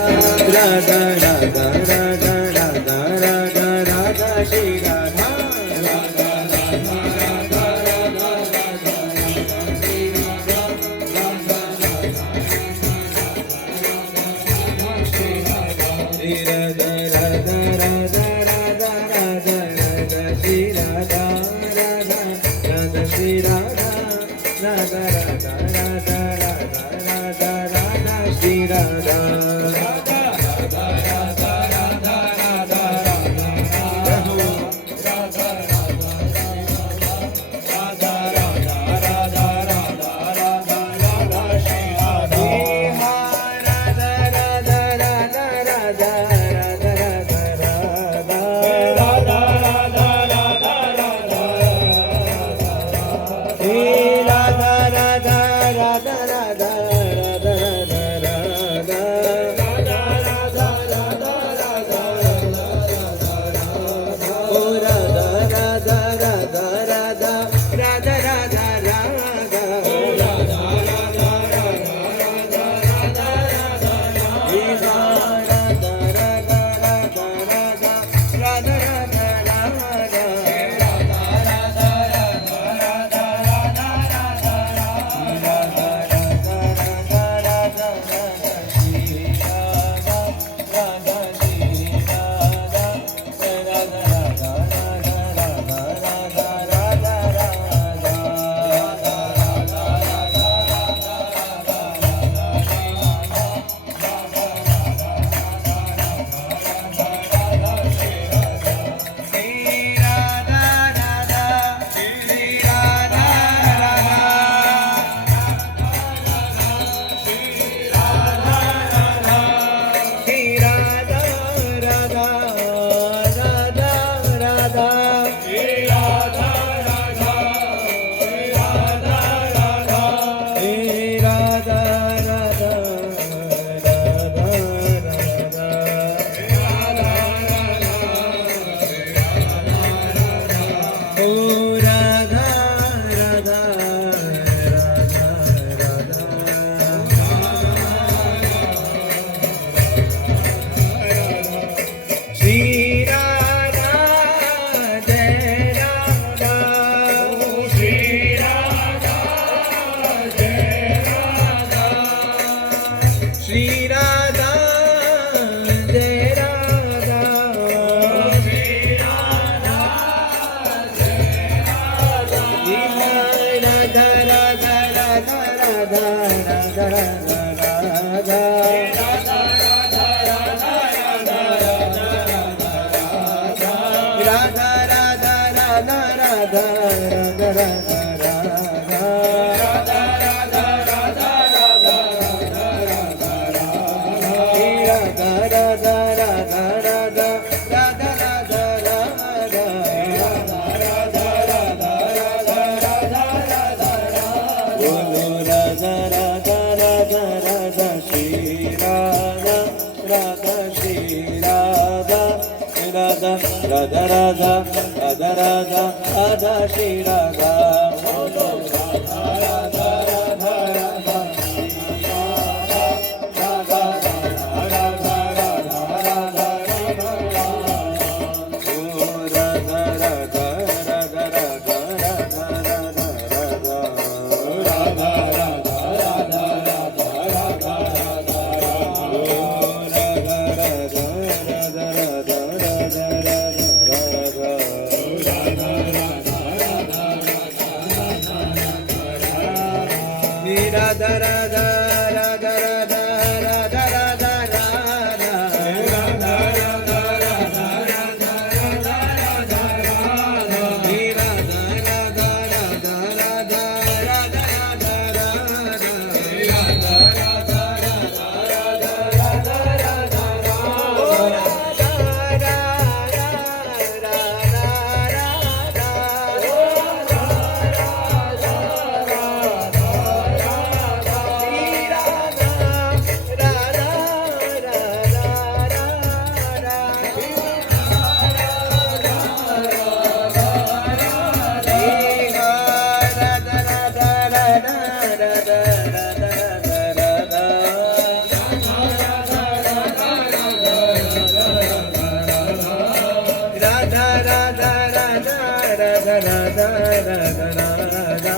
Radha Radha Radha Radha Radha Radha Shri Radha Radha Radha Radha Radha Radha Radha Radha Radha Radha Radha Shri Radha Radha Radha Shri Radha Radha Radha Radha Radha Radha Radha Shri Radha Radha Radha Radha Radha Radha Shri Radha Radha Radha Radha Radha Radha Radha Radha Radha Radha Radha Radha Radha Radha Radha Radha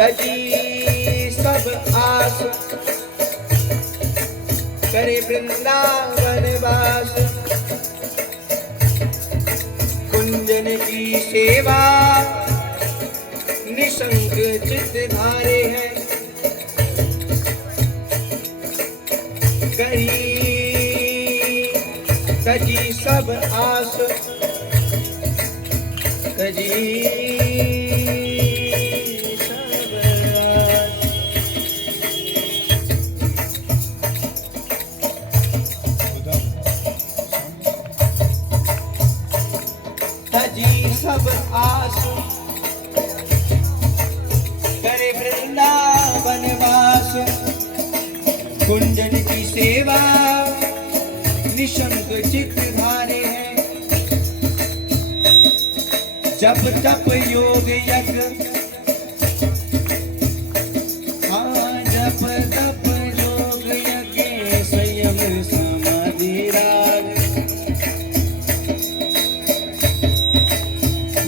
तजी सब आस करे वृंदावन वास, कुंजन की सेवा निशंक चित धारे हैं, करी तजी सब आस तजी सब आस करे वृंदावन वास, कुंजन की सेवा निशंक चित धारे हैं, जप तप योग यज्ञ, हाँ जप तप योग यज्ञ संयम समाधि राग,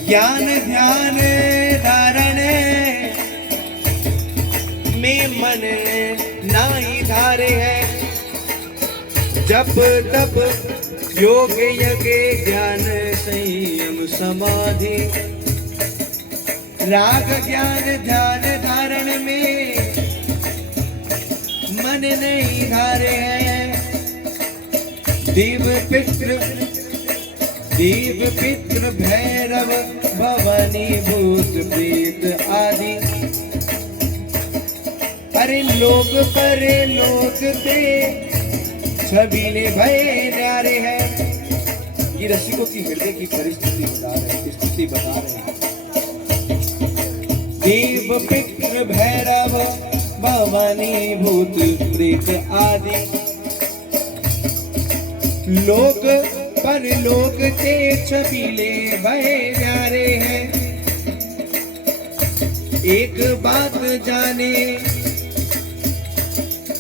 ज्ञान ध्यान धारण में मन नाई धारे है, जप तप योग यज्ञ ज्ञान संयम समाधि, राग ज्ञान ध्यान धारण में मन नहीं धारे हैं, देव पितृ भैरव भवानी भूत प्रेत आदि, अरे लोग परे लोग ते छबीले भय न्यारे हैं। ये रसिकों की हृदय की परिस्थिति बता रहे हैं, स्थिति बता रहे हैं। देव पितृ भैरव भवानी भूत प्रेत आदि, लोग पर लोग ते छबीले भय न्यारे हैं। एक बात जाने,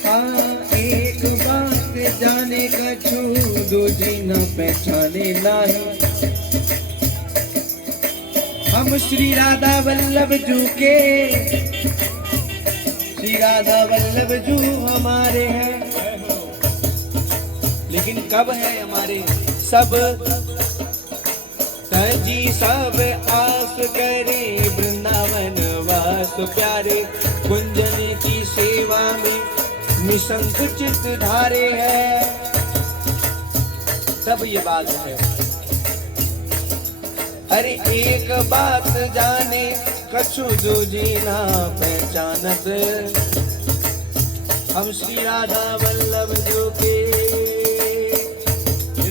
हाँ एक बात जाने का छू दूजी न पहचाने नाही। हम श्री राधा वल्लभ जू के, श्री राधा वल्लभ जू हमारे हैं, लेकिन कब है हमारे? सब तजी सब आस करे वृंदावन वास प्यारे, कुंजन की सेवा में निशंक चित धारे है। तब ये बात है अरे एक बात जाने कछु दूजी ना पहचानत, हम श्री राधा वल्लभ जो के,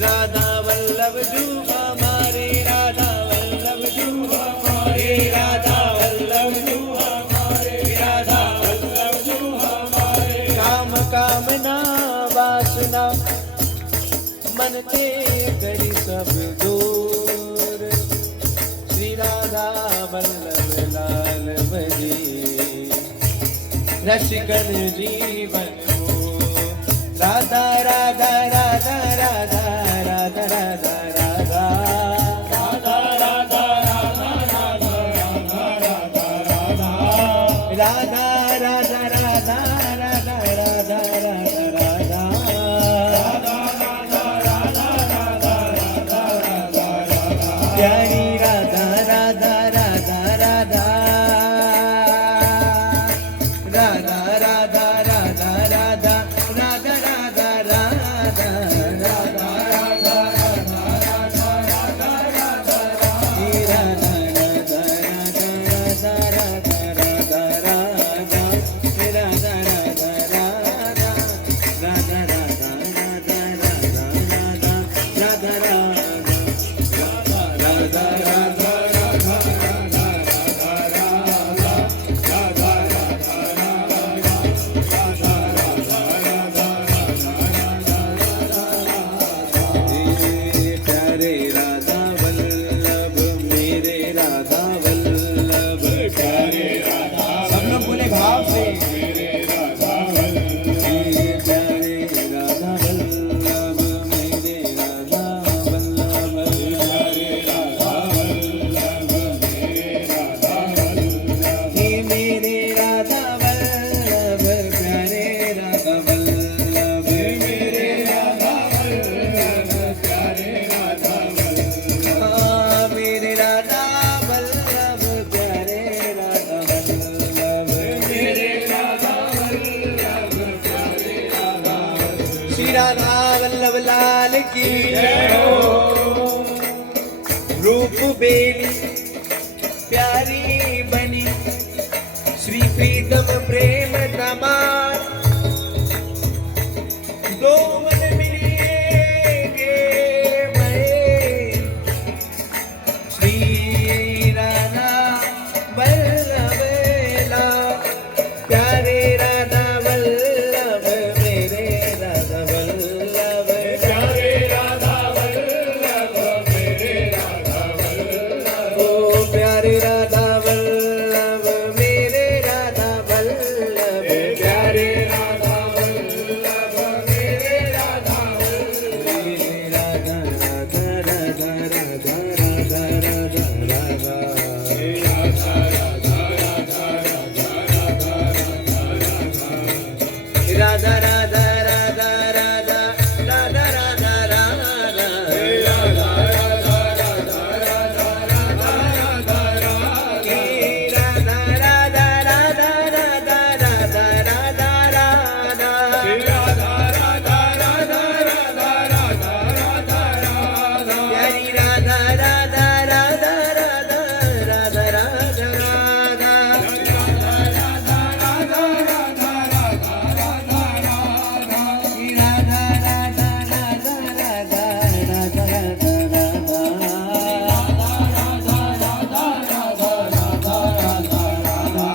राधा वल्लभ जो हमारे, राधा वल्लभ जो हमारे, राधा वल्लभ जो हमारे, राधा वल्लभ जो हमारे। काम कामना वासना मन के करी सब दूर, श्री राधा वल्लभ लाल भजे रसिकन जीवन को। राधा राधा राधा राधा राधा राधा राधा राधा राधा राधा राधा राधा राधा राधा प्यारी राधा राधा राधा राधा राधा राधा राधा राधा राधा राधा श्री राधा वल्लभ लाल की जय हो। रूप बेली प्यारी बनी श्री प्रीतम प्रेम तमार, दो मन मिलेंगे मैं श्री राधा वल्लभ लाल। प्यारे राधा वल्लभ मेरे राधा वल्लभ, प्यारे राधा वल्लभ मेरे राधा वल्लभ, ओ प्यारे राधा वल्लभ मेरे राधा वल्लभ, प्यारे राधा वल्लभ मेरे राधा वल्लभ। राधा राधा राधा राधा राधा राधा राधा राधा राधा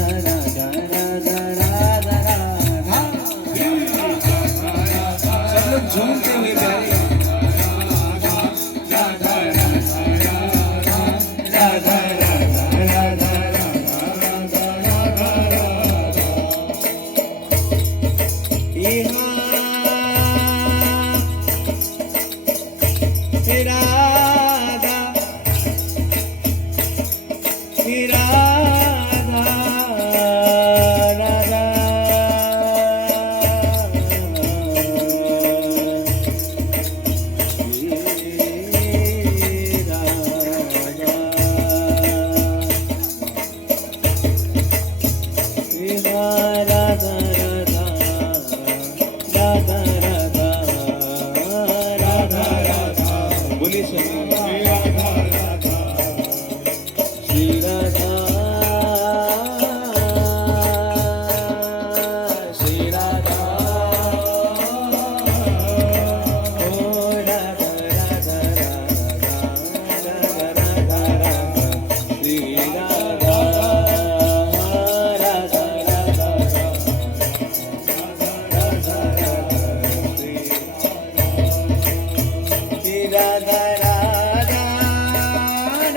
राधा राधा राधा राधा झूमते हुए प्यारे राधा राधा राधा बोलिए सभी श्री राधा श्री राधा ओ राधा राधा राधा राधा राधा श्री राधा राधा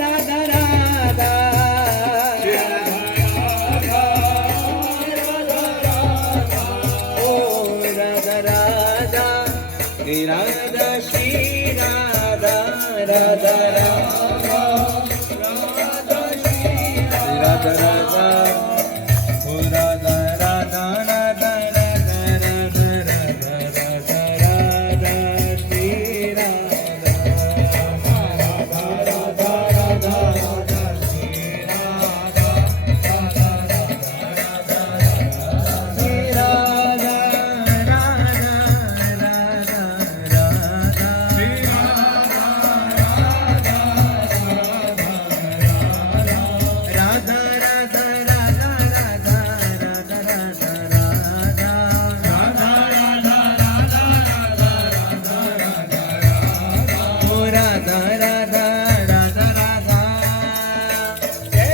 राधा राधा राधा राधा राधा ओ राधा राधा श्री राधा श्री राधा राधा राधा श्री राधा राधा ओ राधा राधा राधा राधा राधा राधा राधा राधा श्री राधा राधा राधा राधा श्री राधा राधा श्री राधा राधा राधा राधा श्री राधा राधा राधा राधा राधा राधा राधा ओ राधा राधा राधा राधा जय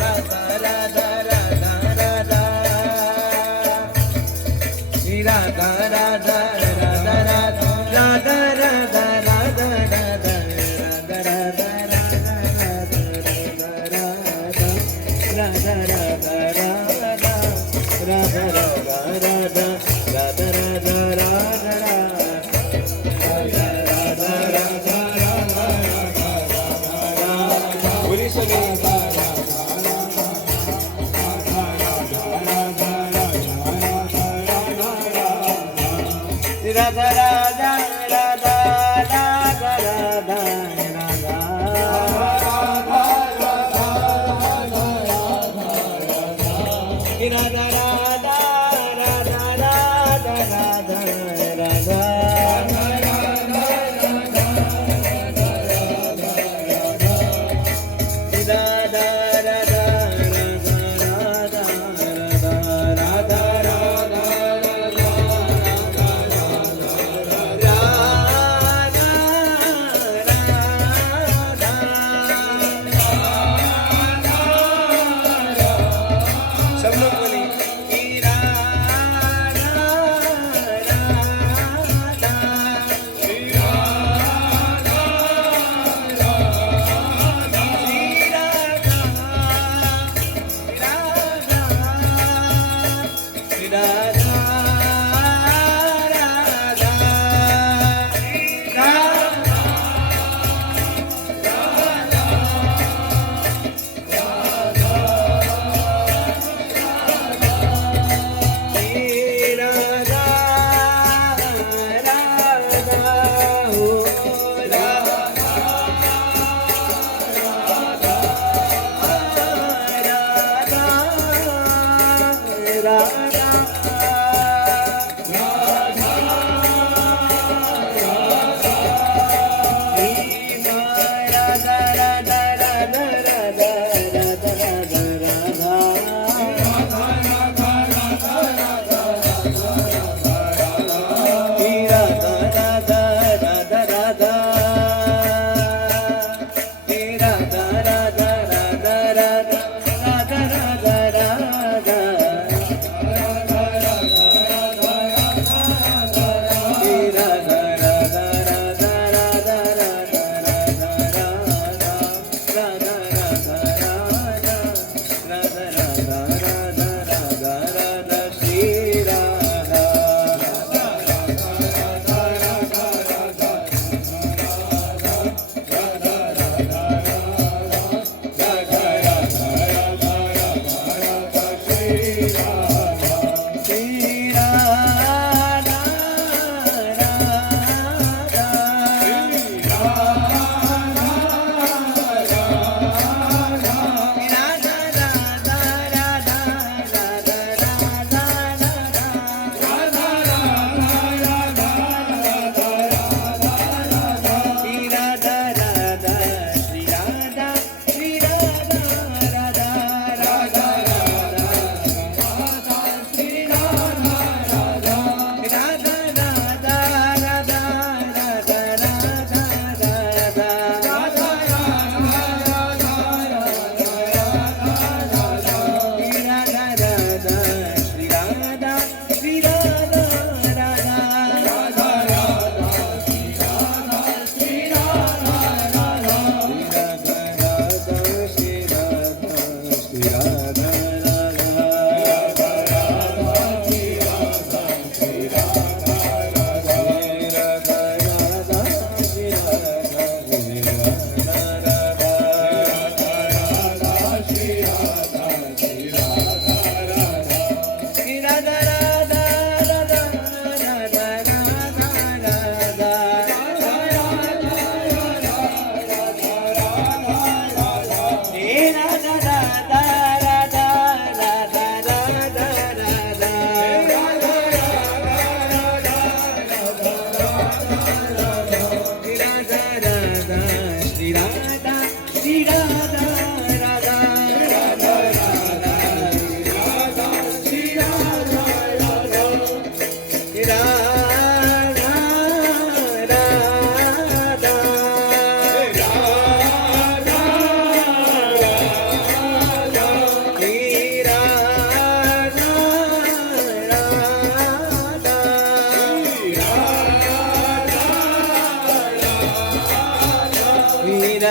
राधा राधा राधा राधा श्री राधा राधा राधा राधा राधा राधा राधा राधा राधा राधा राधा राधा राधा राधा राधा राधा बोलिए सभी राधा राधा राधा राधा राधा राधा राधा राधा राधा राधा राधा राधा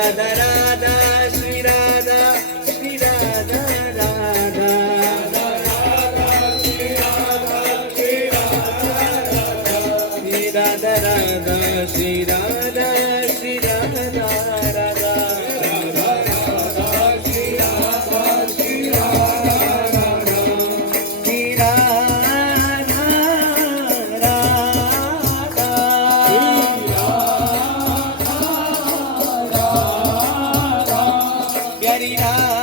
राधा राधा श्री राधा श्री राधा राधा श्री राधा राधा श्री राधा श्री राधा राधा Hare